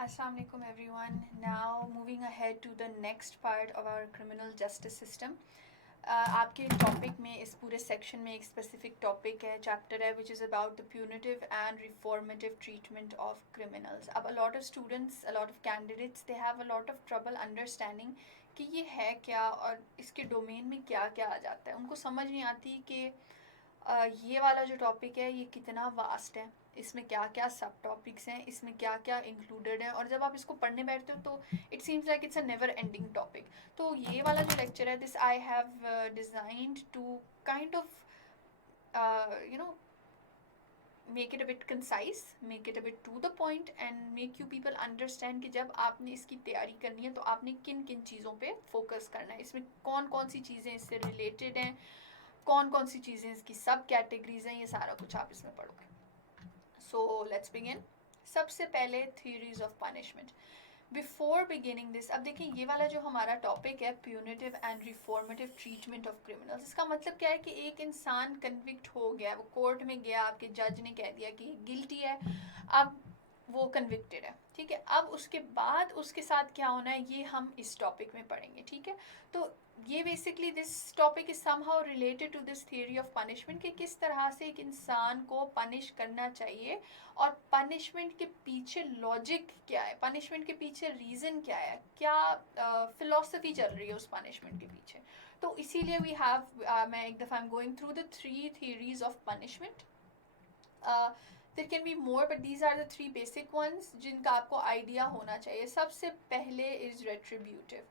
Assalamu alaikum everyone. Now moving ahead to the next part of our criminal justice system. आपके topic में इस पूरे section में एक स्पेसिफिक टॉपिक है, चैप्टर है, which is about the punitive and reformative treatment of criminals. अब a lot of students, a lot of candidates, they have a lot of trouble understanding कि ये है क्या और इसके डोमेन में क्या क्या आ जाता है. उनको समझ नहीं आती कि ये वाला जो टॉपिक है ये कितना वास्ट है, इसमें क्या क्या सब टॉपिक्स हैं, इसमें क्या क्या इंक्लूडेड है, और जब आप इसको पढ़ने बैठते हो तो it seems like it's a never ending topic. तो ये वाला जो लेक्चर है, this I have designed to kind of you know make it a bit concise, make it a bit to the point and make you people understand कि जब आपने इसकी तैयारी करनी है तो आपने किन किन चीज़ों पे फोकस करना है, इसमें कौन कौन सी चीज़ें इससे रिलेटेड हैं, कौन कौन सी चीज़ें इसकी सब कैटेगरीज हैं, ये सारा कुछ आप इसमें पढ़ोगे. So let's begin. सबसे पहले theories of punishment. Before beginning this, अब देखिए ये वाला जो हमारा टॉपिक है, punitive and reformative treatment of criminals, इसका मतलब क्या है कि एक इंसान कन्विक्ट हो गया, वो कोर्ट में गया, आपके जज ने कह दिया कि गिल्टी है, अब वो कन्विक्टेड है, ठीक है. अब उसके बाद उसके साथ क्या होना है ये हम इस टॉपिक में पढ़ेंगे, ठीक है. तो ये basically this topic is somehow related to this theory of punishment कि किस तरह से एक इंसान को पनिश करना चाहिए और पनिशमेंट के पीछे लॉजिक क्या है, पनिशमेंट के पीछे रीज़न क्या है, क्या फिलॉसफी चल रही है उस पनिशमेंट के पीछे. तो इसीलिए वी हैव मैं एक दफ़ा I am going through the three theories of punishment. There can be more but these are the three basic ones जिनका आपको आइडिया होना चाहिए. सबसे पहले इज़ रेट्रीब्यूटिव,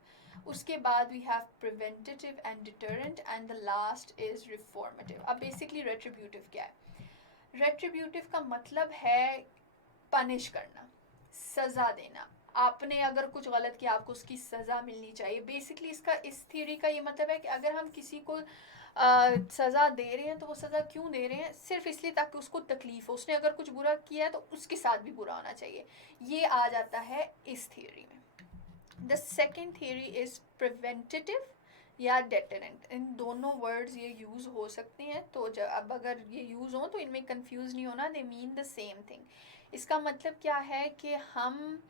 उसके बाद we have preventive and deterrent and the last is reformative. अब basically retributive क्या है? रेट्रीब्यूटिव का मतलब है पनिश करना, सज़ा देना. आपने अगर कुछ गलत किया आपको उसकी सज़ा मिलनी चाहिए. बेसिकली इसका, इस थ्योरी का ये मतलब है कि अगर हम किसी को सज़ा दे रहे हैं तो वो सज़ा क्यों दे रहे हैं? सिर्फ इसलिए ताकि उसको तकलीफ हो. उसने अगर कुछ बुरा किया है तो उसके साथ भी बुरा होना चाहिए. ये आ जाता है इस थ्योरी में. The second theory is preventative या डेटरेंट. इन दोनों वर्ड्स ये यूज़ हो सकते हैं, तो जब अब अगर ये यूज़ हो तो इनमें कंफ्यूज नहीं होना, they mean the same thing. इसका मतलब क्या है कि हम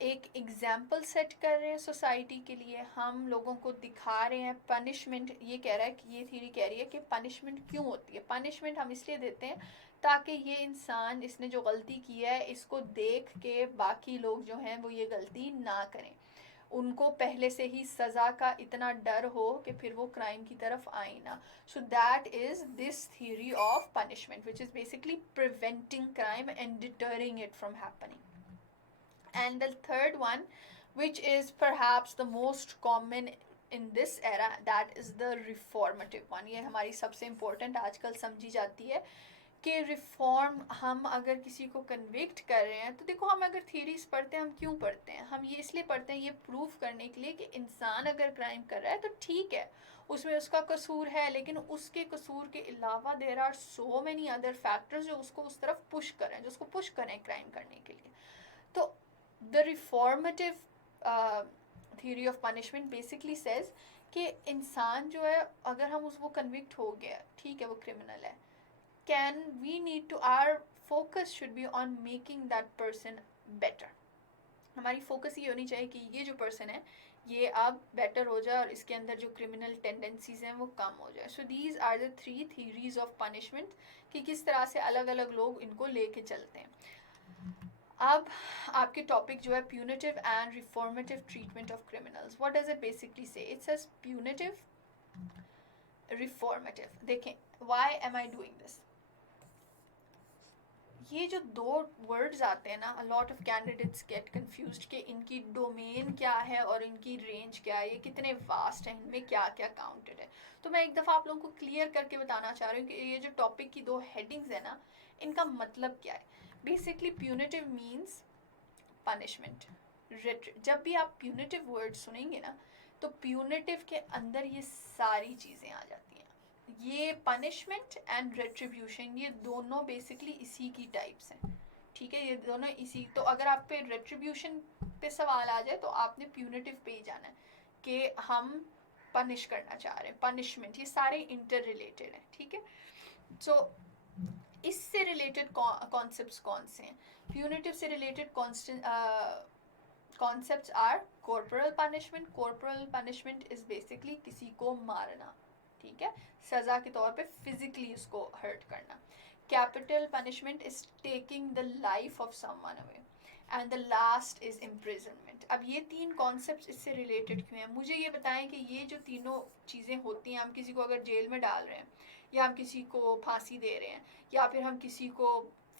एक एग्जाम्पल सेट कर रहे हैं सोसाइटी के लिए, हम लोगों को दिखा रहे हैं पनिशमेंट. ये कह रहा है कि ये थ्योरी कह रही है कि पनिशमेंट क्यों होती है. पनिशमेंट हम इसलिए देते हैं ताकि ये इंसान, इसने जो गलती की है, इसको देख के बाकी लोग जो हैं वो ये गलती ना करें. उनको पहले से ही सज़ा का इतना डर हो कि फिर वो क्राइम की तरफ आए ना. So that is this theory of punishment which is basically preventing crime and deterring it from happening. And the third one, which is perhaps the most common in this era, that is the reformative one. ये हमारी सबसे important आजकल समझी जाती है कि reform, हम अगर किसी को कन्विक्ट कर रहे हैं तो देखो, हम अगर थियरीज पढ़ते हैं, हम क्यों पढ़ते हैं? हम ये इसलिए पढ़ते हैं, ये प्रूव करने के लिए कि इंसान अगर क्राइम कर रहा है तो ठीक है, उसमें उसका कसूर है, लेकिन उसके कसूर के अलावा there are so many other factors जो उसको उस तरफ पुश करें, जो उसको पुश करें क्राइम करने के लिए. तो the reformative theory of punishment basically says कि इंसान जो है, अगर हम उस वो कन्विक्ट हो गया, ठीक है, वो क्रिमिनल है, can we need to, our focus should be on making that person better. हमारी फोकस ये होनी चाहिए कि ये जो पर्सन है ये अब बेटर हो जाए और इसके अंदर जो क्रिमिनल टेंडेंसीज हैं वो कम हो जाए. So these are the three theories of punishment कि किस तरह से अलग अलग लोग इनको लेके चलते हैं. अब आपके टॉपिक जो है punitive and reformative treatment of criminals, what does it basically say? It says punitive, reformative. देखें, why am I doing this? ये जो दो वर्ड्स आते हैं ना, a lot of candidates get confused कि इनकी डोमेन क्या है और इनकी रेंज क्या है, ये कितने वास्ट हैं, इनमें क्या क्या काउंटेड है. तो मैं एक दफ़ा आप लोगों को क्लियर करके बताना चाह रही हूँ कि ये जो टॉपिक की दो हेडिंग्स है ना, इनका मतलब क्या है. Basically punitive means punishment. जब भी आप प्यूनिटिव वर्ड सुनेंगे ना, तो प्यूनिटिव के अंदर ये सारी चीज़ें आ जाती हैं. ये पनिशमेंट एंड रेट्रीब्यूशन, ये दोनों बेसिकली इसी की टाइप्स हैं, ठीक है, ये दोनों इसी. तो अगर आप पे रेट्रीब्यूशन पे सवाल आ जाए तो आपने प्यूनिटिव पे ही जाना है कि हम पनिश करना चाह रहे हैं, पनिशमेंट, ये सारे इंटर रिलेटेड हैं, ठीक है. सो इससे रिलेटेड कॉन्सेप्ट्स कौन से हैं? प्यूनिटिव से related concepts are corporal punishment. Corporal punishment is basically किसी को मारना, ठीक है, सजा के तौर पे फिजिकली उसको हर्ट करना. Capital punishment is taking the life of someone away, and the last is imprisonment. अब ये तीन कॉन्सेप्ट्स इससे रिलेटेड क्यों हैं? मुझे ये बताएं कि ये जो तीनों चीज़ें होती हैं, हम किसी को अगर जेल में डाल रहे हैं, या हम किसी को फांसी दे रहे हैं, या फिर हम किसी को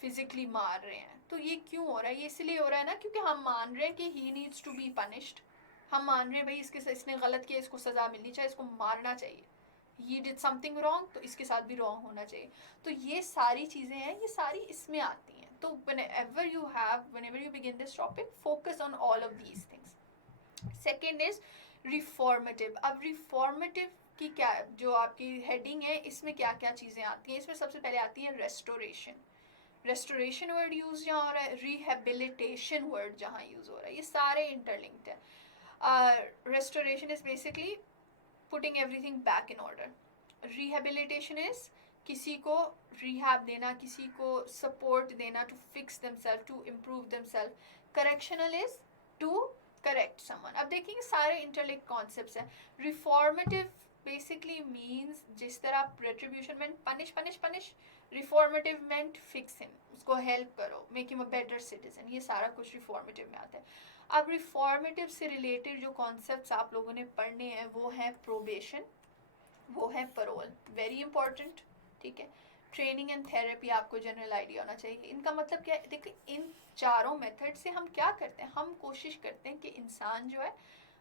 फिजिकली मार रहे हैं, तो ये क्यों हो रहा है? ये इसलिए हो रहा है ना क्योंकि हम मान रहे हैं कि he needs to be punished. हम मान रहे हैं भाई इसने गलत किया, इसको सज़ा मिलनी चाहिए, इसको मारना चाहिए. ही डिड समथिंग रॉन्ग, तो इसके साथ भी रॉन्ग होना चाहिए. तो ये सारी चीज़ें हैं, ये सारी इसमें आती हैं. तो whenever you begin this topic, focus on all of these things. Second is reformative. अब reformative की क्या, जो आपकी हेडिंग है, इसमें क्या क्या चीज़ें आती हैं? इसमें सबसे पहले आती है रेस्टोरेशन. रेस्टोरेशन वर्ड यूज़ जहाँ हो रहा है, रिहेबिलिटेशन वर्ड जहाँ यूज़ हो रहा है, ये सारे इंटरलिंक्ड है. Restoration is basically putting everything back in order. Rehabilitation is किसी को रिहैब देना, किसी को सपोर्ट देना to fix themselves, to improve themselves. Correctional is to correct someone. अब देखिए सारे इंटरलिंक्ड कॉन्सेप्ट्स हैं. रिफॉर्मेटिव बेसिकली मीन्स जिस तरह आप रेट्रीब्यूशन में punish punish punish, reformative meant fix him, उसको हेल्प करो, make him a better citizen. ये सारा कुछ रिफॉर्मेटिव में आता है. अब रिफॉर्मेटिव से रिलेटेड जो कॉन्सेप्ट्स आप लोगों ने पढ़ने हैं वो है प्रोबेशन, वो है परोल, वेरी इंपॉर्टेंट, ठीक है. ट्रेनिंग एंड थेरेपी आपको जनरल आइडिया होना चाहिए. इनका मतलब क्या है? देखिए इन चारों मेथड से हम क्या करते हैं, हम कोशिश करते हैं कि इंसान जो है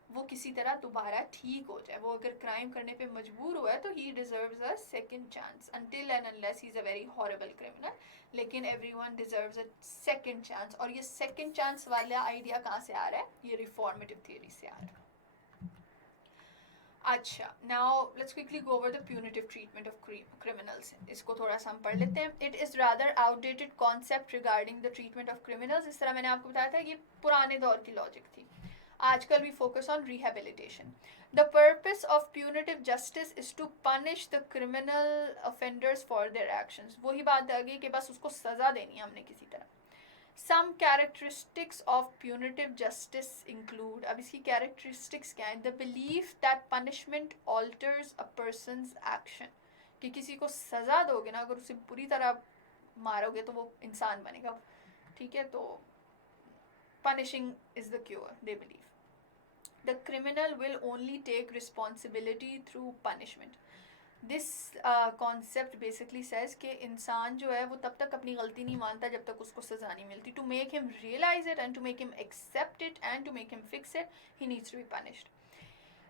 वो किसी तरह दोबारा ठीक हो जाए. वो अगर क्राइम करने पे मजबूर हुआ है तो ही deserves a second chance, until and unless he is a very horrible criminal. लेकिन everyone deserves a second chance. और ये सेकंड चांस वाला आइडिया कहाँ से आ रहा है? ये रिफॉर्मेटिव थियरी से आ रहा है. अच्छा, now let's quickly go over the punitive treatment of criminals. इसको थोड़ा सा हम पढ़ लेते हैं. It is rather outdated concept regarding the treatment of criminals. इस तरह मैंने आपको बताया था ये पुराने दौर की लॉजिक थी. आजकल we focus on rehabilitation. The purpose of punitive justice is to punish the criminal offenders for their actions. वही बात आ गई कि बस उसको सज़ा देनी है हमने किसी तरह. Some characteristics of punitive justice include, अब इसकी characteristics क्या है? The belief that punishment alters a person's action. कि किसी को सज़ा दोगे ना, अगर उसे बुरी तरह मारोगे तो वो इंसान बनेगा, ठीक है. तो punishing is the cure, they believe. The criminal will only take responsibility through punishment. This concept basically says कि इंसान जो है वो तब तक अपनी गलती नहीं मानता जब तक उसको सज़ा नहीं मिलती. To make him realize it and to make him accept it and to make him fix it, he needs to be punished.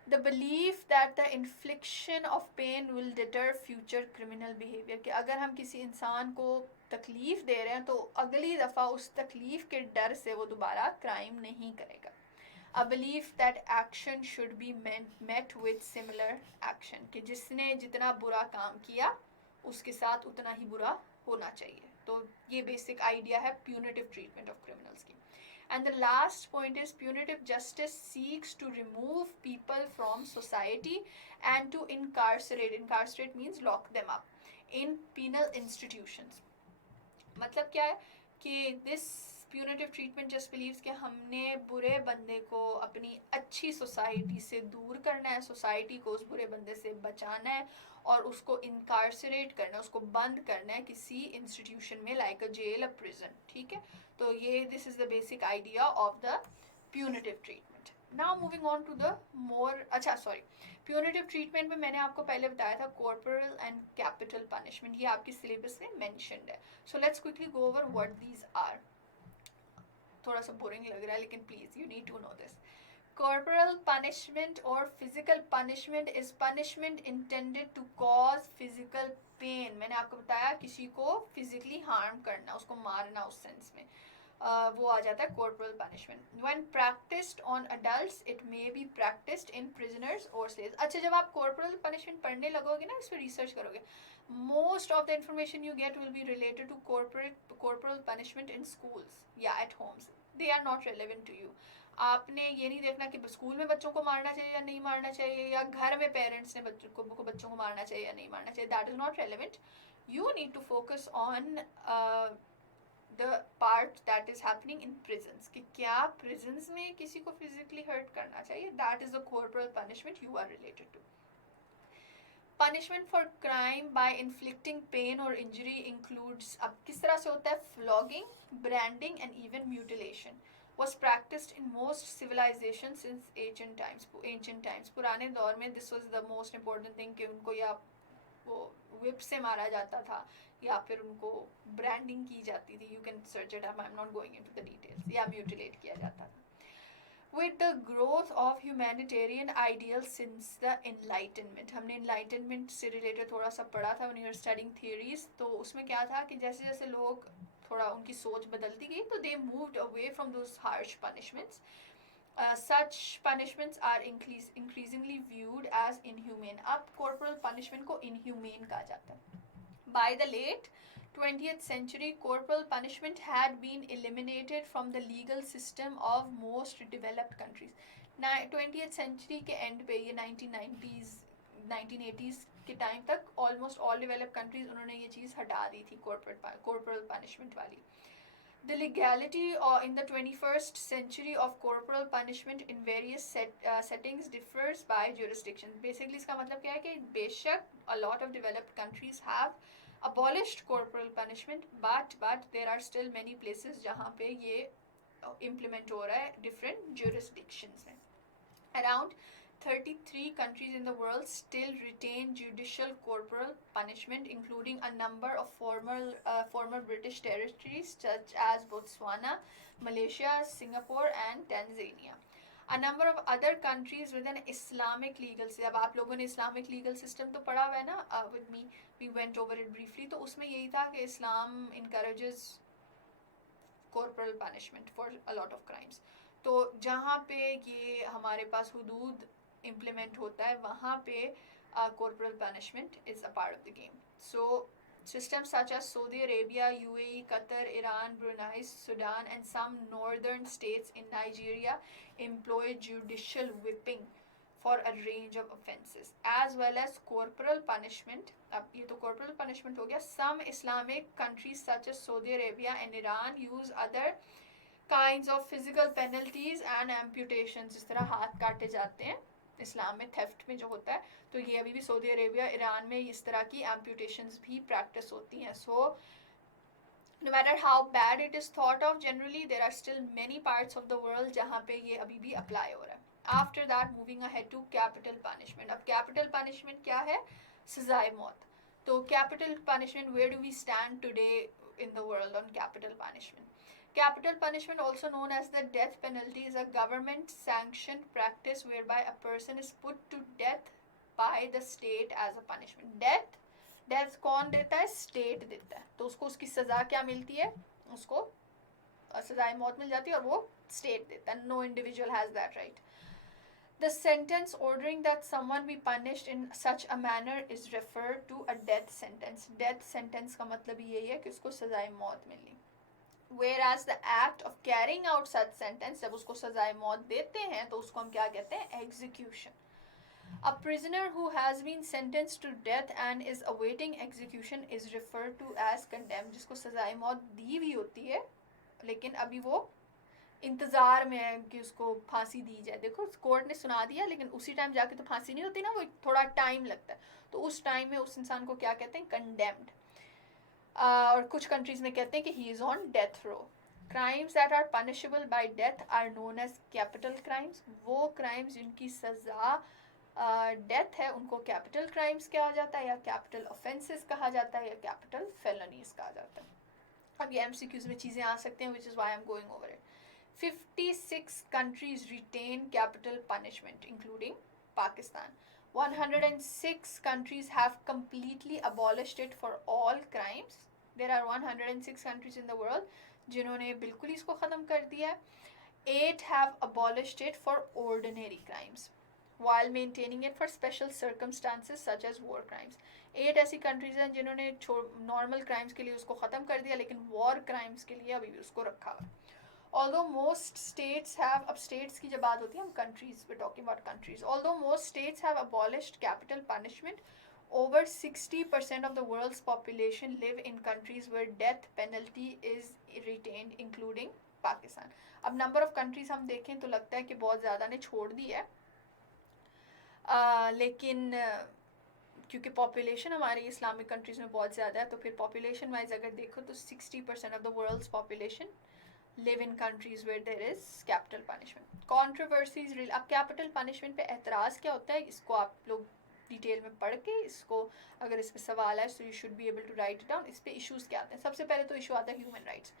The belief that the infliction of pain will deter future criminal behaviour. कि अगर हम किसी इंसान को तकलीफ़ दे रहे हैं तो अगली दफ़ा उस तकलीफ़ के डर से वो दोबारा क्राइम नहीं करेगा. A belief that action should be met with similar action. कि जिसने जितना बुरा काम किया उसके साथ उतना ही बुरा होना चाहिए. तो ये बेसिक आइडिया है punitive treatment of criminals की. And the last point is punitive justice seeks to remove people from society and to incarcerate. Incarcerate means lock them up in penal institutions. मतलब क्या है कि this punitive treatment just believes कि हमने बुरे बंदे को अपनी अच्छी सोसाइटी से दूर करना है, सोसाइटी को उस बुरे बंदे से बचाना है और उसको इनकारसरेट करना है, उसको बंद करना है किसी इंस्टीट्यूशन में, like a jail, a prison, ठीक है. तो ये this is the basic idea of the punitive treatment. Now moving on to the more, अच्छा सॉरी, प्यूनिटिव ट्रीटमेंट में मैंने आपको पहले बताया था कॉर्पोरल एंड कैपिटल पनिशमेंट. ये आपकी सिलेबस में मैंशनड है. So let's quickly go over what these are. थोड़ा सा बोरिंग लग रहा है लेकिन please you need to know this. Corporal punishment or physical punishment is punishment intended to cause physical pain. मैंने आपको बताया किसी को physically harm करना, उसको मारना उस सेंस में, वो आ जाता है corporal punishment. When practiced on adults, it may be practiced in prisoners or slaves. अच्छा, जब आप corporal punishment पढ़ने लगोगे ना, इस पर रिसर्च करोगे, most of the information you get will be related to corporal punishment in schools या at homes. They are not relevant to you. आपने ये नहीं देखना कि स्कूल में बच्चों को मारना चाहिए या नहीं मारना चाहिए, या घर में पेरेंट्स ने बच्चों को मारना चाहिए या नहीं मारना चाहिए. That is not relevant. You need to focus on the part that is happening in prisons, कि क्या प्रिजन्स में किसी को फिजिकली हर्ट करना चाहिए. That is the corporal punishment you are related to. Punishment for crime by inflicting pain और injury includes, अब किस तरह से होता है, flogging, branding and even mutilation was practiced in most civilizations since ancient times. पुराने दौर में this was the most important thing, कि उनको या वो whip से मारा जाता था या फिर उनको ब्रांडिंग की जाती थी. You can search it up, I am not going into the details. या म्यूटिलेट किया जाता था. With the growth of humanitarian ideals since the enlightenment, हमने enlightenment से related थोड़ा सा पढ़ा था when you were studying theories. तो उसमें क्या था कि जैसे जैसे लोग थोड़ा उनकी सोच बदलती गई तो they moved away from those harsh punishments. Such punishments are increasingly viewed as inhumane. अब corporal punishment को inhumane कहा जाता है. By the late 20th century, corporal punishment had been eliminated from the legal system of most developed countries. 20th century के end पे, ये 1990s 1980s के time तक ऑलमोस्ट ऑल डेवलप्ड कंट्रीज उन्होंने ये चीज़ हटा दी थी corporal punishment वाली. The legality in the 21st century of corporal punishment in various settings differs by jurisdiction. Basically इसका मतलब क्या है कि बेशक a lot of developed countries have abolished corporal punishment, but there are still many places जहाँ पे ये implement हो रहा है different jurisdictions में. Around 33 countries in the world still retain judicial corporal punishment, including a number of former British territories such as Botswana, Malaysia, Singapore and Tanzania. A number of other countries with an Islamic legal system. अब आप लोगों ने Islamic legal system तो पढ़ा हुआ है ना, with me we went over it briefly. तो उसमें यही था कि Islam encourages corporal punishment for a lot of crimes. तो जहाँ पे ये हमारे पास हुदूद implement होता है वहाँ पे corporal punishment is a part of the game. So systems such as Saudi Arabia, UAE, Qatar, Iran, Brunei, Sudan and some northern states in Nigeria employ judicial whipping for a range of offences as well as corporal punishment. अब ये तो corporal punishment हो गया. Some Islamic countries such as Saudi Arabia and Iran use other kinds of physical penalties and amputations. जिस तरह हाथ काटे जाते हैं इस्लाम में थेफ्ट में जो होता है, तो ये अभी भी सऊदी अरेबिया, ईरान में इस तरह की एम्प्यूटेशंस भी प्रैक्टिस होती हैं. सो no matter how bad it is thought of, generally there are still many parts of the world जहाँ पे ये अभी भी अप्लाई हो रहा है. After that, moving ahead to capital punishment. अब capital punishment क्या है? सजाए मौत. तो capital punishment, where do we stand today in the world on capital punishment? Capital punishment, also known as the death penalty, is a government-sanctioned practice whereby a person is put to death by the state as a punishment. Death कौन देता है? State देता है. तो उसको उसकी सज़ा क्या मिलती है? उसको सज़ाए मौत मिल जाती है और वो state देता है. No individual has that right. The sentence ordering that someone be punished in such a manner is referred to a death sentence. Death sentence का मतलब यही है कि उसको सज़ाए मौत मिलनी. Whereas the act of carrying out such sentence, जब उसको सजाए मौत देते हैं तो उसको हम क्या कहते हैं? Execution. A prisoner who has been sentenced to death and is awaiting execution is referred to as condemned. जिसको सजाए मौत दी भी होती है लेकिन अभी वो इंतज़ार में है कि उसको फांसी दी जाए. देखो कोर्ट ने सुना दिया लेकिन उसी टाइम जाके तो फांसी नहीं होती ना, वो थोड़ा टाइम लगता है. तो उस टाइम में उस इंसान को क्या कहते हैं? कंडेम्ड. और कुछ कंट्रीज में कहते हैं कि he is on death row. Crimes that are punishable by death are known as capital crimes. वो क्राइम्स जिनकी सज़ा डेथ है उनको कैपिटल क्राइम्स कहा जाता है या कैपिटल ऑफेंसेस कहा जाता है या कैपिटल फेलनीज कहा जाता है. अब ये एमसीक्यूज में चीज़ें आ सकते हैं, which is why I am going over it. 56 countries retain capital punishment, including Pakistan. 106 countries have completely abolished it for all crimes. There are 106 countries in the world जिन्होंने बिल्कुल इसको ख़त्म कर दिया है. 8 have abolished it for ordinary crimes while maintaining it for special circumstances such as war crimes. 8 ऐसी countries हैं जिन्होंने नॉर्मल क्राइम्स के लिए उसको ख़त्म कर दिया लेकिन वॉर क्राइम्स के लिए अभी भी उसको रखा हुआ. although most states have, अब states की जब बात होती है हम countries, we're talking about countries, although most states have abolished capital punishment, over 60% of the world's population live in countries where death penalty is retained, including Pakistan. अब number of countries हम देखें तो लगता है कि बहुत ज़्यादा ने छोड़ दी है, लेकिन क्योंकि पॉपुलेशन हमारी इस्लामिक कंट्रीज़ में बहुत ज़्यादा है, तो फिर पॉपुलेशन वाइज अगर देखो तो 60% of the world's population live in countries where there is capital punishment. Controversies, अब कैपिटल पनिशमेंट पे एतराज़ क्या होता है, इसको आप लोग डिटेल में पढ़ के, इसको अगर इस पर सवाल है so you should be able to write it down. इस पर इशूज़ क्या आते हैं? सबसे पहले तो इशू आता है ह्यूमन राइट्स,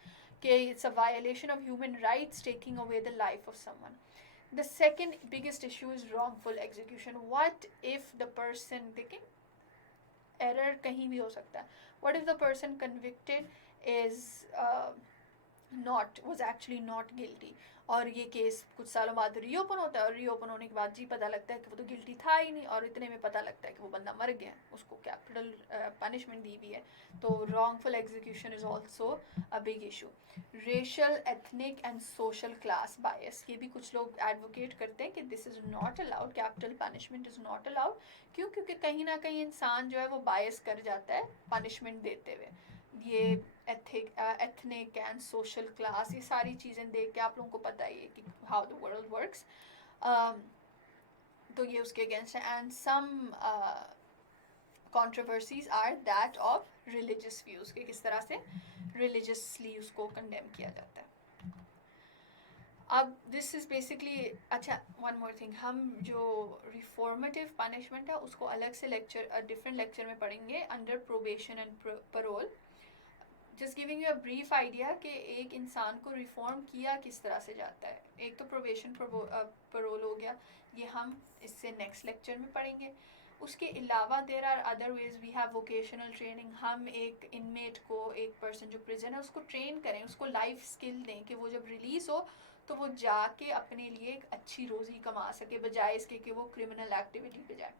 कि it's a violation of human rights taking away the life of someone. The second biggest issue is wrongful execution. What if the person, देखें एरर कहीं भी हो सकता है, what if the person convicted is not, was actually not guilty, और ये case कुछ सालों बाद रीओपन होता है, और रीओपन होने के बाद जी पता लगता है कि वो तो गिल्टी था ही नहीं, और इतने में पता लगता है कि वो बंदा मर गया, उसको कैपिटल पनिशमेंट दी हुई है. तो wrongful execution is also a big issue. Racial, ethnic and social class bias, ये भी कुछ लोग एडवोकेट करते हैं कि this is not allowed, capital punishment is not allowed. क्यों? क्योंकि कहीं ना कहीं इंसान जो है वो बायस कर जाता है पनिशमेंट देते हुए. ये एथनिक एंड सोशल क्लास, ये सारी चीज़ें देख के आप लोगों को पता ही है कि हाउ द वर्ल्ड वर्क्स. तो ये उसके अगेंस्ट है. And some controversies are that of religious views, के किस तरह से रिलीजियसली उसको कंडेम किया जाता है. अब दिस इज़ बेसिकली, अच्छा वन मोर थिंग, हम जो रिफॉर्मेटिव पनिशमेंट है उसको अलग से लेक्चर, डिफरेंट लेक्चर में पढ़ेंगे under probation and parole. Just giving you a brief idea कि एक इंसान को रिफॉर्म किया किस तरह से जाता है. एक तो प्रोबेशन परोल हो गया, ये हम इससे नेक्स्ट लेक्चर में पढ़ेंगे. उसके अलावा there are other ways. We have vocational training, हम एक इनमेट को, एक पर्सन जो प्रिजन है उसको ट्रेन करें, उसको लाइफ स्किल दें कि वो जब रिलीज़ हो तो वो जाके अपने लिए एक अच्छी रोज़ी कमा सके, बजाय इसके कि वो क्रिमिनल एक्टिविटी पे जाए.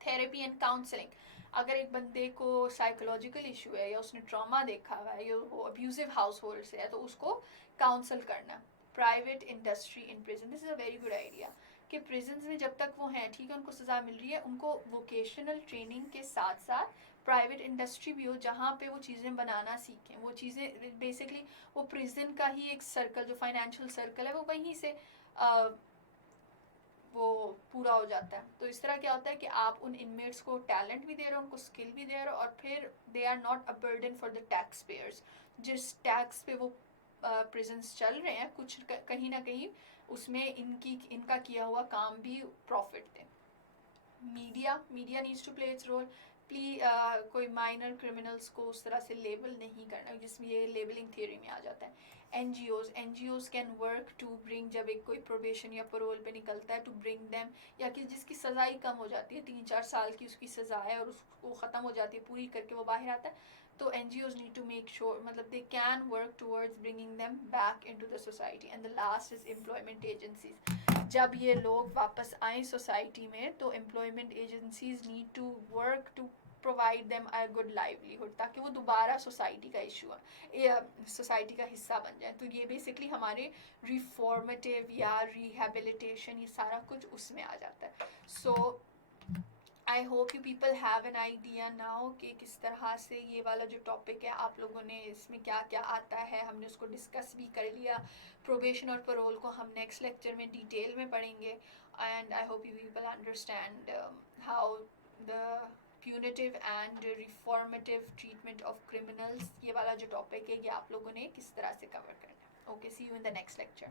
थेरेपी एंड काउंसलिंग, अगर एक बंदे को साइकोलॉजिकल इशू है या उसने ट्रॉमा देखा हुआ है या वो अब्यूजिव हाउस होल्ड से है तो उसको काउंसल करना. Private industry in prison, this is a very good idea कि प्रिजन्स में जब तक वो हैं, ठीक है, उनको सज़ा मिल रही है, उनको वोकेशनल ट्रेनिंग के साथ साथ प्राइवेट इंडस्ट्री भी हो जहाँ पे वो चीज़ें बनाना सीखें. वो चीज़ें बेसिकली वो प्रिजन का ही एक सर्कल, जो फाइनेंशियल सर्कल है, वो वहीं से वो पूरा हो जाता है. तो इस तरह क्या होता है कि आप उन इनमेट्स को टैलेंट भी दे रहे हो, उनको स्किल भी दे रहे हो, और फिर they are not a burden for the tax payers. जिस टैक्स पे वो प्रिजन्स चल रहे हैं, कुछ कहीं ना कहीं उसमें इनका किया हुआ काम भी प्रॉफिट दें. Media needs to play its role. कोई माइनर क्रिमिनल्स को उस तरह से लेबल नहीं करना, जिसमें ये लेबलिंग थियरी में आ जाता है. NGOs can work to bring, जब एक कोई प्रोबेशन या परोल पे निकलता है, टू ब्रिंग देम, या कि जिसकी सज़ा ही कम हो जाती है, 3-4 साल की उसकी सज़ा है और उसको ख़त्म हो जाती है, पूरी करके वो बाहर आता है, तो NGOs need to make sure, मतलब they can work towards bringing them back into the society. And the last is employment agencies. जब ये लोग वापस आए सोसाइटी में तो employment agencies need to work to provide them a good livelihood, ताकि वो दोबारा सोसाइटी का इशू है, सोसाइटी का हिस्सा बन जाए. तो ये बेसिकली हमारे रिफॉर्मेटिव या रिहेबिलिटेशन, ये सारा कुछ उसमें आ जाता है. So I hope you people have an idea now कि किस तरह से ये वाला जो टॉपिक है आप लोगों ने इसमें क्या क्या आता है, हमने उसको डिस्कस भी कर लिया. प्रोबेशन और परोल को हम नेक्स्ट लेक्चर में डिटेल में पढ़ेंगे. And I hope you people understand how the punitive and reformative treatment of criminals, ये वाला जो टॉपिक है ये आप लोगों ने किस तरह से कवर करना है. Okay, see you in the next lecture.